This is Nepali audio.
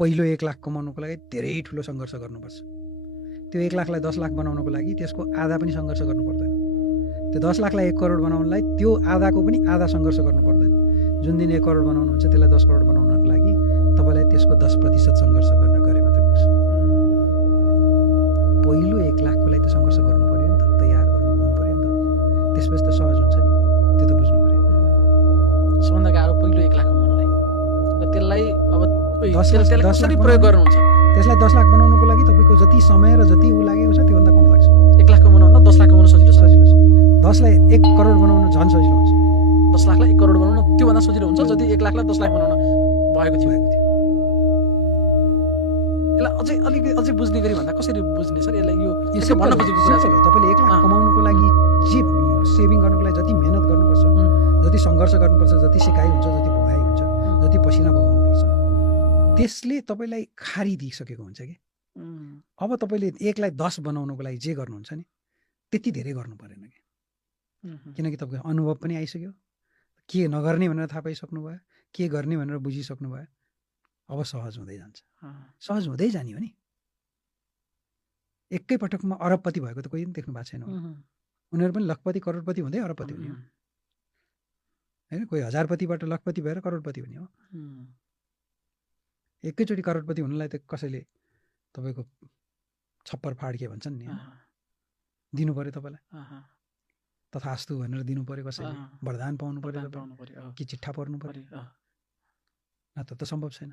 पहिलो 1 लाख कमाउनुको लागि धेरै ठुलो सङ्घर्ष गर्नुपर्छ। त्यो 1 लाखलाई 10 लाख बनाउनुको लागि त्यसको आधा पनि सङ्घर्ष गर्नु पर्दैन। त्यो 10 लाखलाई 1 करोड बनाउनलाई त्यो आधाको पनि आधा सङ्घर्ष गर्नु पर्दैन। जुन दिन 1 करोड बनाउनुहुन्छ त्यसलाई 10 करोड बनाउनको लागि तपाईँलाई त्यसको 10% सङ्घर्ष गरे मात्रै पुग्छ। पहिलो 1 लाखको लागि त सङ्घर्ष गर्नु पऱ्यो नि त, तयार हुनु पऱ्यो नि त। त्यसपछि त सहज हुन्छ नि, त्यो त बुझ्नु पऱ्यो। सबभन्दा गाह्रो पहिलो 1 लाख कमाउनलाई र त्यसलाई अब कसरी प्रयोग गर्नुहुन्छ? त्यसलाई 10 लाख बनाउनुको लागि तपाईँको जति समय र जति ऊ लागेको छ त्योभन्दा कम लाग्छ। 1 लाख कमाउनुभन्दा 10 लाख कमाउन सजिलो छ। 10लाई 1 करोड बनाउनु झन् सजिलो हुन्छ। 10 लाखलाई 1 करोड बनाउन त्योभन्दा सजिलो हुन्छ जति 1 लाखलाई 10 लाख बनाउन भएको थियो। यसलाई अझै बुझ्ने गरी भन्दा कसरी बुझ्ने सर? यसलाई यो यसो भन्न खोजेको कुरा छ। तपाईँले 1 लाख कमाउनुको लागि जे सेभिङ गर्नुको लागि जति मेहनत गर्नुपर्छ, जति सङ्घर्ष गर्नुपर्छ, जति सिकाइ हुन्छ, जति भोगाइ हुन्छ, जति पसिना बगाउनुपर्छ, त्यसले तपाईँलाई खारी दिइसकेको हुन्छ कि अब तपाईँले 1 लाई 10 बनाउनुको लागि जे गर्नुहुन्छ नि त्यति धेरै गर्नु परेन कि, किनकि तपाईँको अनुभव पनि आइसक्यो। के नगर्ने भनेर थाहा पाइसक्नु भयो, के गर्ने भनेर बुझिसक्नु भयो। अब सहज हुँदै जान्छ, सहज हुँदै जाने हो नि। एकै पटकमा अरबपति भएको त कोही पनि देख्नु भएको छैन। उनीहरू पनि लखपति करोडपति हुँदै अरबपति हुने हो होइन। कोही हजारपतिबाट लखपति भएर करोडपति हुने हो। एकैचोटि करोडपति हुनलाई त कसैले तपाईँको छप्पर फाड के भन्छन् नि, दिनु पऱ्यो तपाईँलाई, तथास्तु भनेर दिनु पऱ्यो, कसैले वरदान पाउनु पऱ्यो कि चिट्ठा पर्नु पऱ्यो, नत्र त सम्भव छैन।